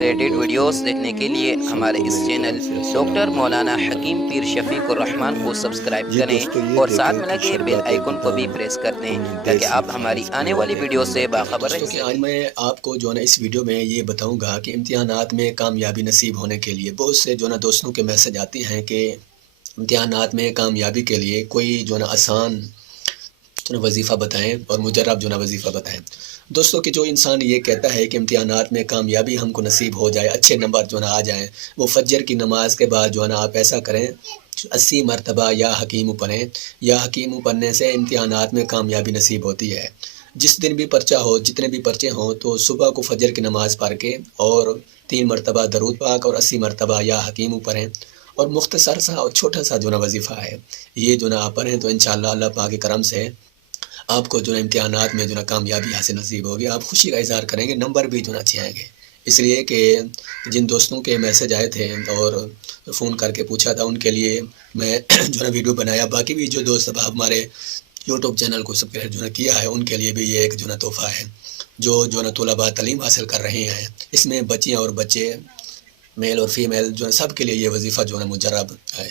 Related videos देखने के लिए हमारे इस चैनल डॉक्टर मौलाना हकीम पीर शफीक रहमान को सब्सक्राइब करें और साथ में लगे बेल आइकन को भी प्रेस कर दें ताकि आप हमारी आने वाली वीडियो से बाखबर रह सकें। आज मैं आपको जो है ना इस वीडियो में ये बताऊंगा कि इम्तिहानात में कामयाबी नसीब होने के लिए बहुत से जो है ना दोस्तों के मैसेज आते हैं कि इम्तिहानात में कामयाबी के लिए कोई जो है ना आसान वजीफ़ा बताएं और मुजर्रब जो ना वजीफ़ा बताएं। दोस्तों कि जो इंसान ये कहता है कि इम्तिहानात में कामयाबी हमको नसीब हो जाए, अच्छे नंबर जो ना आ जाएं, वो फजर की नमाज के बाद जो है ना आप ऐसा करें 80 मरतबा या हकीम पढ़ें। या हकीम पढ़ने से इम्तिहानात में कामयाबी नसीब होती है। जिस दिन भी पर्चा हो, जितने भी पर्चे हों, तो सुबह को फजर की नमाज़ पढ़ के और 3 मरतबा दरूद पाक और 80 मरतबा या हकीम पढ़ें। और मुख्तसर सा और छोटा सा जो ना वजीफ़ा है, ये जो ना आप पढ़ें तो इंशाअल्लाह अल्लाह पाक के करम से आपको जो है इम्तिहानात में जो ना कामयाबी हासिल नसीब होगी। आप खुशी का इज़हार करेंगे, नंबर भी जो ना अच्छे आएंगे। इसलिए कि जिन दोस्तों के मैसेज आए थे और फ़ोन करके पूछा था, उनके लिए मैं जो ना वीडियो बनाया। बाकी भी जो दोस्त अब हमारे यूट्यूब चैनल को सब्सक्राइब जो ना किया है, उनके लिए भी ये एक जो ना तोहफ़ा है। जो ना तलबा तालीम हासिल कर रहे हैं, इसमें बच्चियाँ और बच्चे, मेल और फीमेल जो है, सब के लिए ये वजीफ़ा जो है मुजर्रब है।